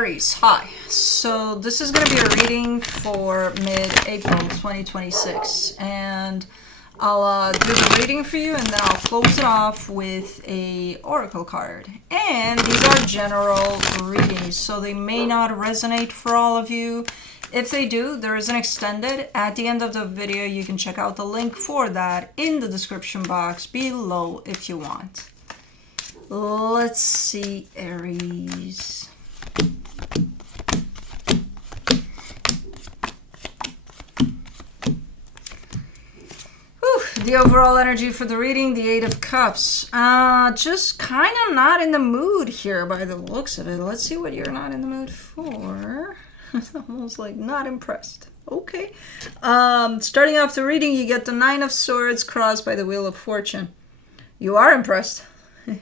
Aries, hi. So this is going to be a reading for mid-April 2026, and I'll do the reading for you, and then I'll close it off with a oracle card. And these are general readings, so they may not resonate for all of you. If they do, there is an extended at the end of the video. You can check out the link for that in the description box below if you want. Let's see, Aries. The overall energy for the reading, the Eight of Cups. Just kind of not in the mood here by the looks of it. Let's see what you're not in the mood for. Almost like not impressed. Okay. Starting off the reading, you get the Nine of Swords crossed by the Wheel of Fortune. You are impressed.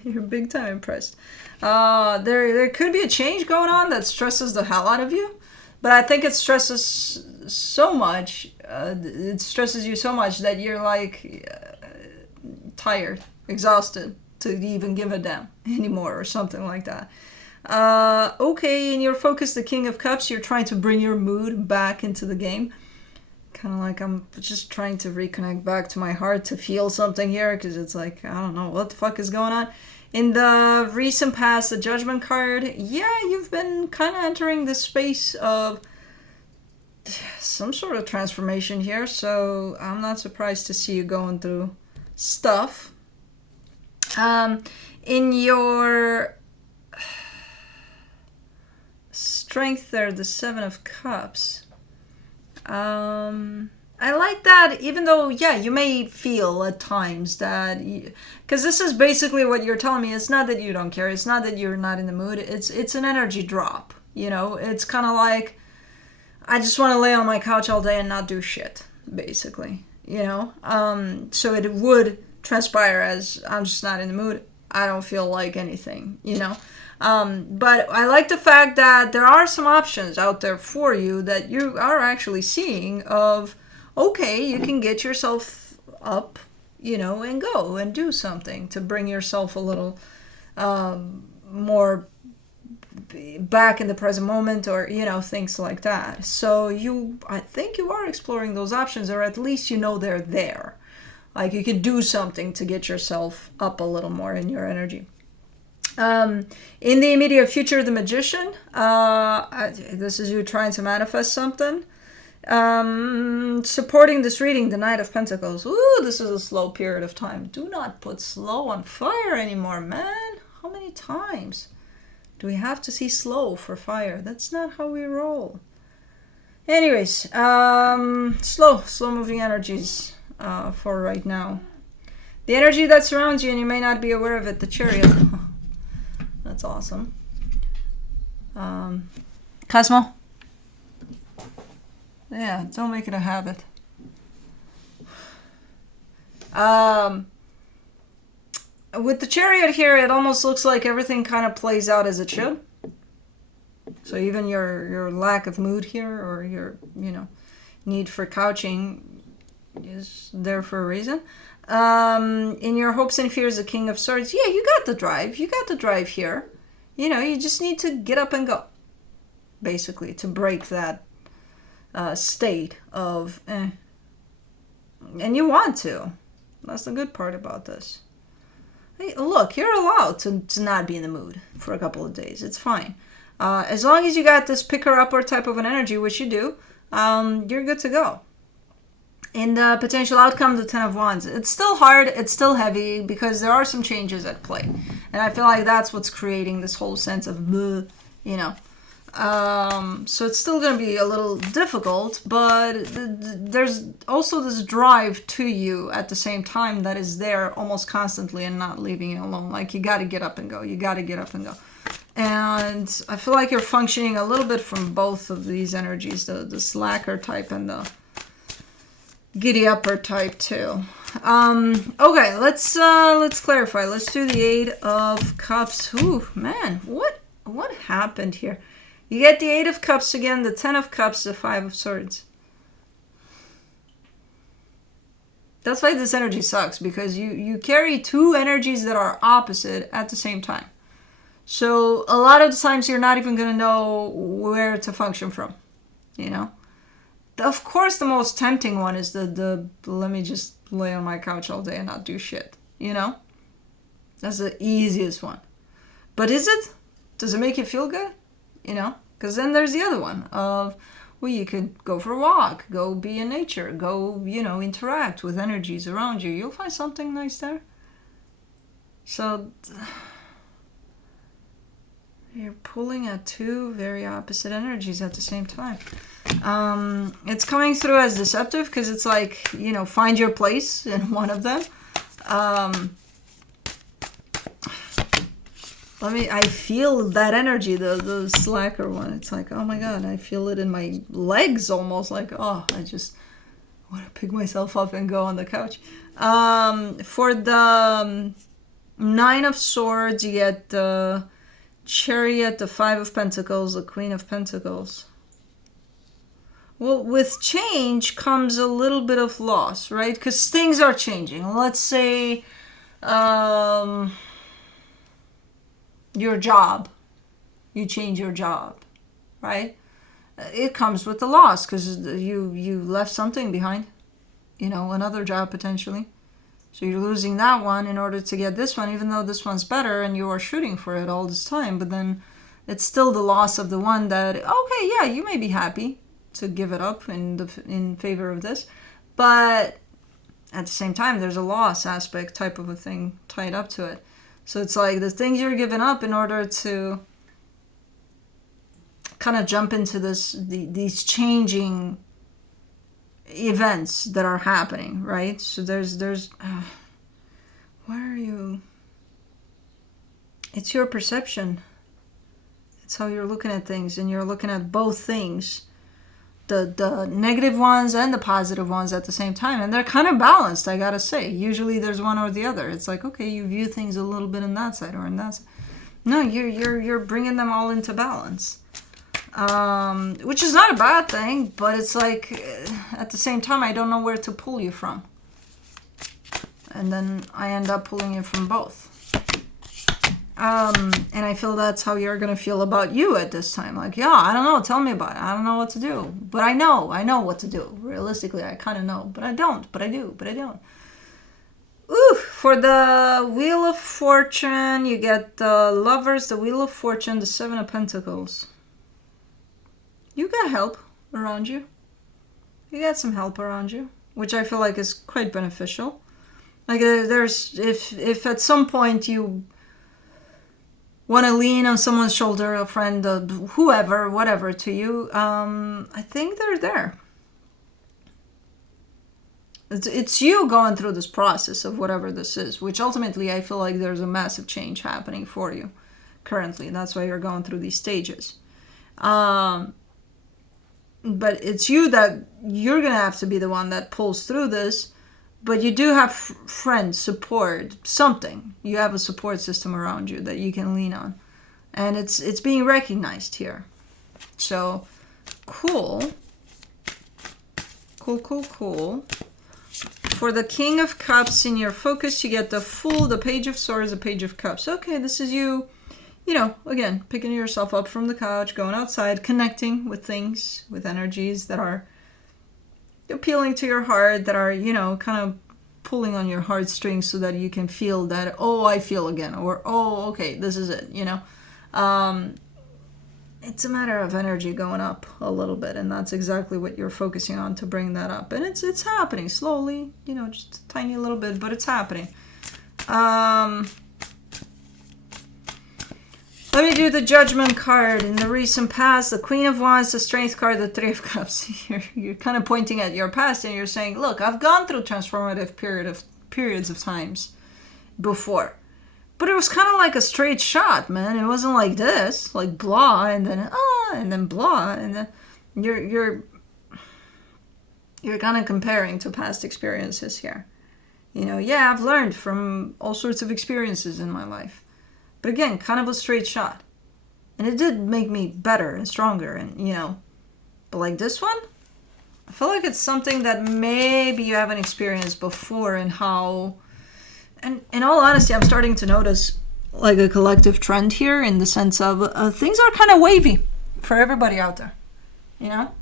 You're big time impressed. There could be a change going on that stresses the hell out of you. But I think it stresses so much, it stresses you so much that you're like tired, exhausted to even give a damn anymore or something like that. Okay, and you're focused, the King of Cups, you're trying to bring your mood back into the game. Kind of like I'm just trying to reconnect back to my heart to feel something here, because it's like, I don't know what the fuck is going on. In the recent past, the Judgment card, yeah, you've been kind of entering the space of some sort of transformation here, so I'm not surprised to see you going through stuff. In your strength there, the Seven of Cups, I like that, even though, yeah, you may feel at times that, because this is basically what you're telling me. It's not that you don't care. It's not that you're not in the mood. It's an energy drop, you know. It's kind of like, I just want to lay on my couch all day and not do shit, basically, you know. So it would transpire as, I'm just not in the mood. I don't feel like anything, you know. But I like the fact that there are some options out there for you that you are actually seeing of, okay, you can get yourself up, you know, and go and do something to bring yourself a little more back in the present moment, or, you know, things like that. So I think you are exploring those options, or at least you know they're there. Like you could do something to get yourself up a little more in your energy. In the immediate future, the Magician, this is you trying to manifest something. Supporting this reading, the Knight of Pentacles. Ooh, this is a slow period of time. Do not put slow on fire anymore, man. How many times do we have to see slow for fire? That's not how we roll. Anyways, slow moving energies for right now. The energy that surrounds you, and you may not be aware of it, the Chariot. That's awesome. Cosmo? Yeah, don't make it a habit. With the Chariot here, it almost looks like everything kind of plays out as it should. So even your lack of mood here, or your, you know, need for couching is there for a reason. In your hopes and fears, the King of Swords, yeah, you got the drive. You got the drive here. You know, you just need to get up and go, basically, to break that state of and you want to. That's the good part about this. Hey, look, you're allowed to not be in the mood for a couple of days. It's fine. As long as you got this picker-upper type of an energy, which you do, you're good to go. In the potential outcome, the Ten of Wands, it's still hard, it's still heavy, because there are some changes at play. And I feel like that's what's creating this whole sense of, you know. So it's still going to be a little difficult, but there's also this drive to you at the same time that is there almost constantly and not leaving you alone. Like, you got to get up and go. You got to get up and go. And I feel like you're functioning a little bit from both of these energies, the slacker type and the giddy upper type too. Okay, let's clarify. Let's do the Eight of Cups. Ooh, man, what happened here? You get the Eight of Cups again, the Ten of Cups, the Five of Swords. That's why this energy sucks, because you carry two energies that are opposite at the same time. So a lot of the times you're not even going to know where to function from, you know. Of course, the most tempting one is the let me just lay on my couch all day and not do shit, you know. That's the easiest one. But is it? Does it make you feel good? You know? Because then there's the other one of, well, you could go for a walk, go be in nature, go, you know, interact with energies around you. You'll find something nice there. So you're pulling at two very opposite energies at the same time. It's coming through as deceptive because it's like, you know, find your place in one of them. I feel that energy, the slacker one. It's like, oh my God, I feel it in my legs almost, like, oh, I just want to pick myself up and go on the couch. For the Nine of Swords, you get the Chariot, the Five of Pentacles, the Queen of Pentacles. Well, with change comes a little bit of loss, right? Because things are changing. Let's say your job. You change your job, right? It comes with the loss because you left something behind. You know, another job potentially. So you're losing that one in order to get this one, even though this one's better and you are shooting for it all this time. But then it's still the loss of the one that, okay, yeah, you may be happy to give it up in favor of this. But at the same time, there's a loss aspect type of a thing tied up to it. So it's like the things you're giving up in order to kind of jump into these changing events that are happening, right? So there's where are you? It's your perception. It's how you're looking at things, and you're looking at both things, the negative ones and the positive ones at the same time, and they're kind of balanced, I gotta say. Usually there's one or the other. It's like, okay, you view things a little bit in that side or in that side. No, you're bringing them all into balance, which is not a bad thing, but it's like at the same time I don't know where to pull you from, and then I end up pulling you from both. And I feel that's how you're going to feel about you at this time. Like, yeah, I don't know. Tell me about it. I don't know what to do. But I know what to do. Realistically, I kind of know. But I don't. But I do. But I don't. Ooh, for the Wheel of Fortune, you get the Lovers, the Wheel of Fortune, the Seven of Pentacles. You got help around you. You got some help around you, which I feel like is quite beneficial. Like, there's, if at some point you want to lean on someone's shoulder, a friend, whoever, whatever to you, I think they're there. It's you going through this process of whatever this is, which ultimately I feel like there's a massive change happening for you currently. That's why you're going through these stages. But it's you that you're going to have to be the one that pulls through this. But you do have friends, support, something. You have a support system around you that you can lean on. And it's being recognized here. So, cool. Cool. For the King of Cups in your focus, you get the Fool, the Page of Swords, the Page of Cups. Okay, this is you, again, picking yourself up from the couch, going outside, connecting with things, with energies that are appealing to your heart, that are, kind of pulling on your heartstrings so that you can feel that, oh, I feel again, or, oh, okay, this is it, It's a matter of energy going up a little bit, and that's exactly what you're focusing on to bring that up. And it's happening slowly, just a tiny little bit, but it's happening. Let me do the Judgment card. In the recent past, the Queen of Wands, the Strength card, the Three of Cups. You're kind of pointing at your past and you're saying, look, I've gone through transformative periods of times before. But it was kind of like a straight shot, man. It wasn't like this, like blah, and then blah, and then you're kind of comparing to past experiences here. Yeah, I've learned from all sorts of experiences in my life. But again, kind of a straight shot. And it did make me better and stronger, and but like this one, I feel like it's something that maybe you haven't experienced before, and how, and in all honesty, I'm starting to notice like a collective trend here in the sense of things are kind of wavy for everybody out there, you know?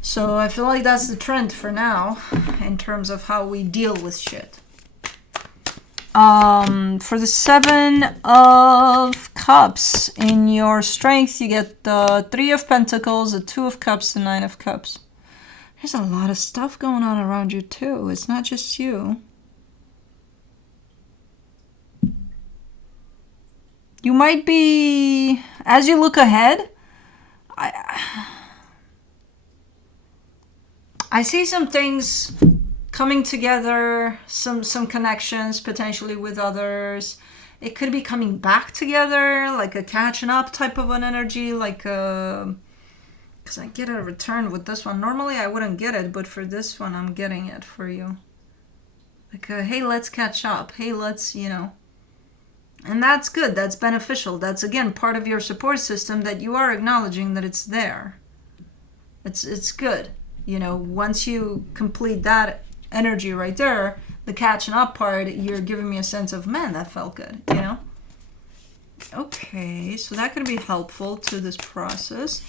So I feel like that's the trend for now in terms of how we deal with shit. For the 7 of Cups, in your strength, you get the 3 of Pentacles, the 2 of Cups, the 9 of Cups. There's a lot of stuff going on around you too. It's not just you. You might be, as you look ahead, I see some things coming together, some connections potentially with others. It could be coming back together, like a catching up type of an energy, like because I get a return with this one. Normally I wouldn't get it, but for this one I'm getting it for you. Like, hey, let's catch up. Hey, let's, you know. And that's good. That's beneficial. That's, again, part of your support system that you are acknowledging that it's there. It's good. You know, once you complete that energy right there, the catching up part, you're giving me a sense of, man, that felt good, you know? Okay, so that could be helpful to this process.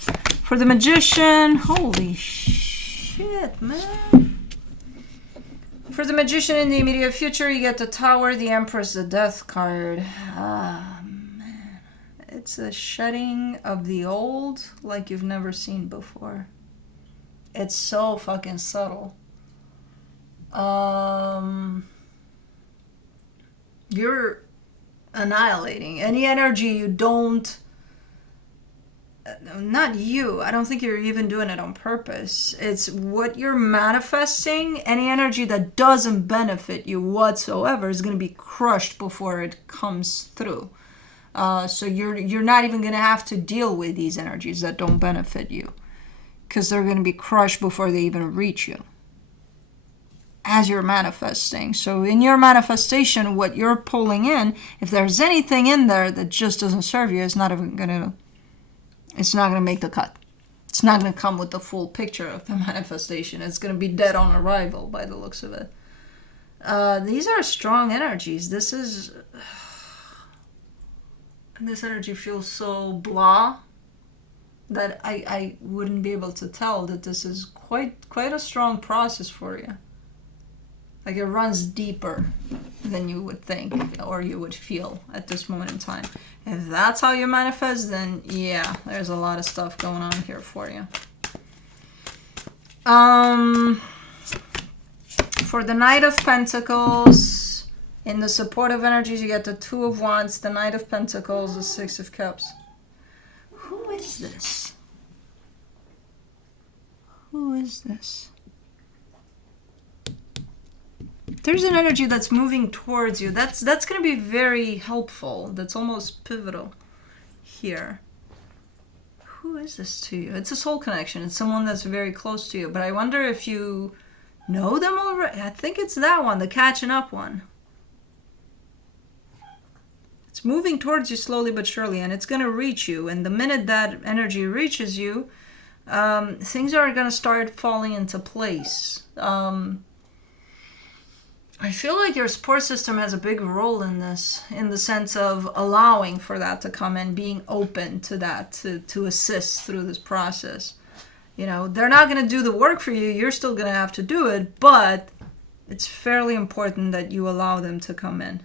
For the Magician, holy shit, man. For the Magician in the immediate future, you get the Tower, the Empress, the Death card. Ah, man. It's a shedding of the old like you've never seen before. It's so fucking subtle. You're annihilating any energy you don't, not you, I don't think you're even doing it on purpose. It's what you're manifesting. Any energy that doesn't benefit you whatsoever is going to be crushed before it comes through. So you're not even going to have to deal with these energies that don't benefit you, because they're going to be crushed before they even reach you as you're manifesting. So in your manifestation, what you're pulling in, if there's anything in there that just doesn't serve you, it's not going to make the cut. It's not going to come with the full picture of the manifestation. It's going to be dead on arrival by the looks of it. These are strong energies. This energy feels so blah that I wouldn't be able to tell that this is quite a strong process for you. Like, it runs deeper than you would think or you would feel at this moment in time. If that's how you manifest, then yeah, there's a lot of stuff going on here for you. For the Knight of Pentacles, in the supportive energies, you get the 2 of Wands, the Knight of Pentacles, the 6 of Cups. Who is this? Who is this? There's an energy that's moving towards you. That's going to be very helpful. That's almost pivotal here. Who is this to you? It's a soul connection. It's someone that's very close to you. But I wonder if you know them already. I think it's that one, the catching up one. It's moving towards you slowly but surely, and it's going to reach you. And the minute that energy reaches you, things are going to start falling into place. I feel like your support system has a big role in this, in the sense of allowing for that to come in, being open to that, to assist through this process. You know, they're not going to do the work for you. You're still going to have to do it, but it's fairly important that you allow them to come in.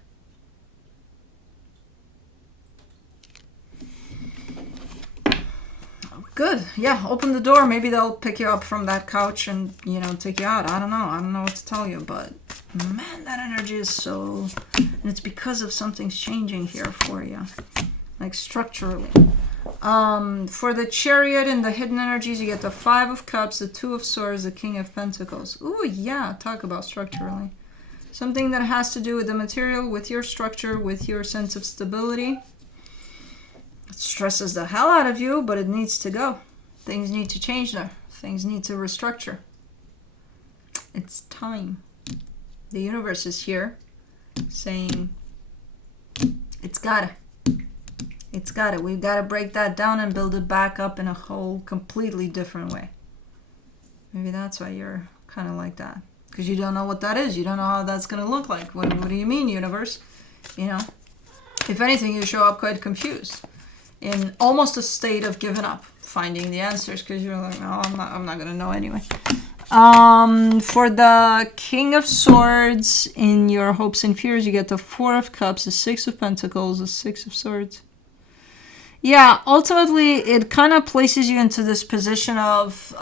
Good. Yeah, open the door. Maybe they'll pick you up from that couch and, you know, take you out. I don't know what to tell you, but man, that energy is so... And it's because of something's changing here for you, like structurally. For the Chariot and the hidden energies, you get the 5 of Cups, the 2 of Swords, the King of Pentacles. Ooh, yeah, talk about structurally. Something that has to do with the material, with your structure, with your sense of stability. It stresses the hell out of you, but it needs to go. Things need to change there. Things need to restructure. It's time. The universe is here saying, it's gotta. It's gotta. We've got to break that down and build it back up in a whole completely different way. Maybe that's why you're kind of like that. Because you don't know what that is. You don't know how that's going to look like. What do you mean, universe? You know? If anything, you show up quite confused, in almost a state of giving up, finding the answers, because you're like, no, I'm not gonna know anyway. For the King of Swords, in your hopes and fears, you get the Four of Cups, the Six of Pentacles, the Six of Swords. Yeah, ultimately, it kind of places you into this position of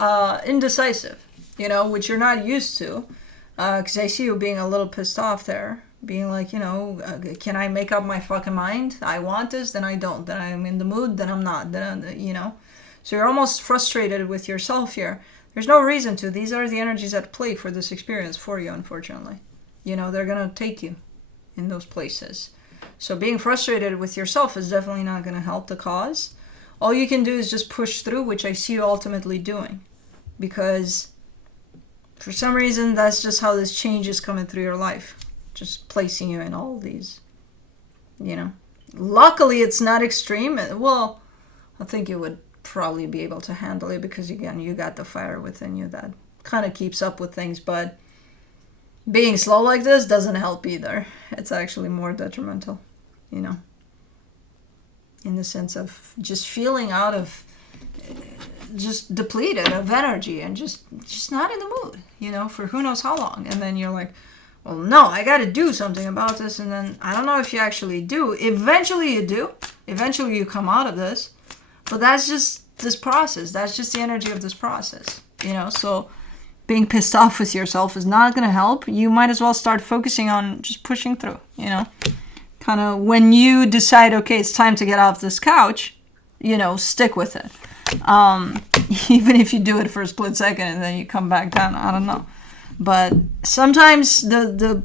indecisive, which you're not used to. Because I see you being a little pissed off there. Being like, can I make up my fucking mind? I want this, then I don't. Then I'm in the mood, then I'm not. So you're almost frustrated with yourself here. There's no reason to. These are the energies at play for this experience for you, unfortunately. They're going to take you in those places. So being frustrated with yourself is definitely not going to help the cause. All you can do is just push through, which I see you ultimately doing. Because for some reason, that's just how this change is coming through your life. Just placing you in all these, Luckily, it's not extreme. Well, I think you would probably be able to handle it because, again, you got the fire within you that kind of keeps up with things. But being slow like this doesn't help either. It's actually more detrimental, in the sense of just feeling out of, just depleted of energy and just not in the mood, for who knows how long. And then you're like, well, no, I got to do something about this. And then I don't know if you actually do. Eventually you do. Eventually you come out of this. But that's just this process. That's just the energy of this process, So being pissed off with yourself is not going to help. You might as well start focusing on just pushing through, Kind of when you decide, okay, it's time to get off this couch, stick with it. Even if you do it for a split second and then you come back down, I don't know. But sometimes the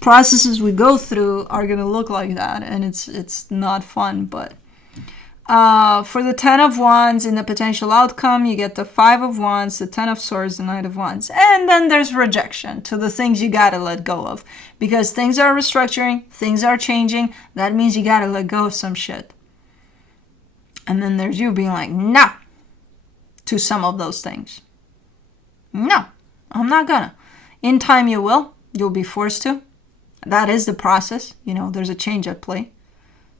processes we go through are going to look like that, and it's not fun. But for the 10 of Wands, in the potential outcome, you get the 5 of Wands, the 10 of Swords, the Knight of Wands. And then there's rejection to the things you got to let go of. Because things are restructuring, things are changing. That means you got to let go of some shit. And then there's you being like, no, to some of those things. No, I'm not gonna. In time you will. You'll be forced to. That is the process. There's a change at play.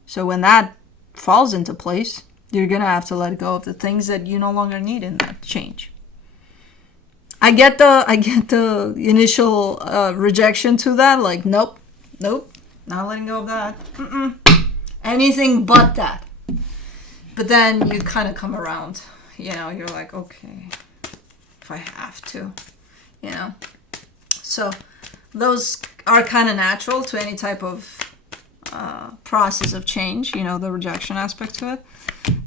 So when that falls into place, you're going to have to let go of the things that you no longer need in that change. I get the initial rejection to that. Like, nope, not letting go of that. Anything but that. But then you kind of come around. You're like, okay, if I have to, So those are kind of natural to any type of process of change, the rejection aspect to it.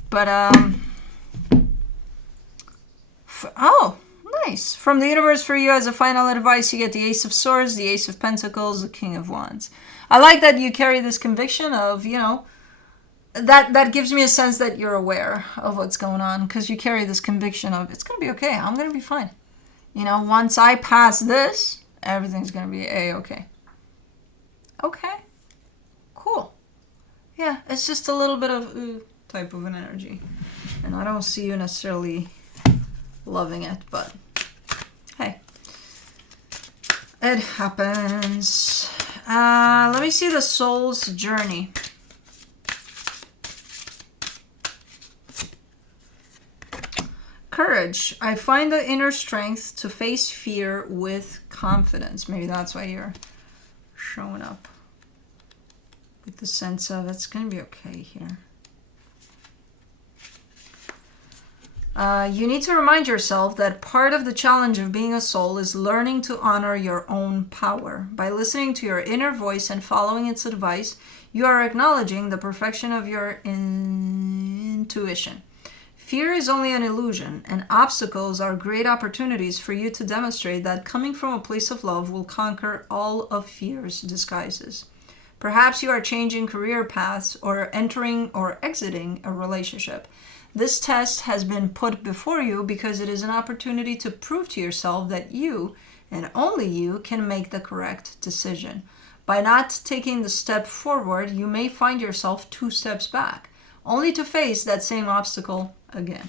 But, nice. From the universe for you, as a final advice, you get the Ace of Swords, the Ace of Pentacles, the King of Wands. I like that you carry this conviction of, that gives me a sense that you're aware of what's going on, because you carry this conviction of, it's going to be okay, I'm going to be fine. Once I pass this, everything's going to be A-okay. Okay. Cool. Yeah, it's just a little bit of type of an energy. And I don't see you necessarily loving it, but hey. It happens. Let me see the soul's journey. Courage. I find the inner strength to face fear with confidence. Maybe that's why you're showing up with the sense of it's going to be okay here. You need to remind yourself that part of the challenge of being a soul is learning to honor your own power. By listening to your inner voice and following its advice, you are acknowledging the perfection of your intuition. Fear is only an illusion, and obstacles are great opportunities for you to demonstrate that coming from a place of love will conquer all of fear's disguises. Perhaps you are changing career paths or entering or exiting a relationship. This test has been put before you because it is an opportunity to prove to yourself that you, and only you, can make the correct decision. By not taking the step forward, you may find yourself 2 steps back, only to face that same obstacle again.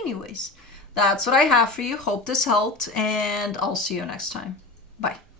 Anyways, that's what I have for you. Hope this helped, and I'll see you next time. Bye.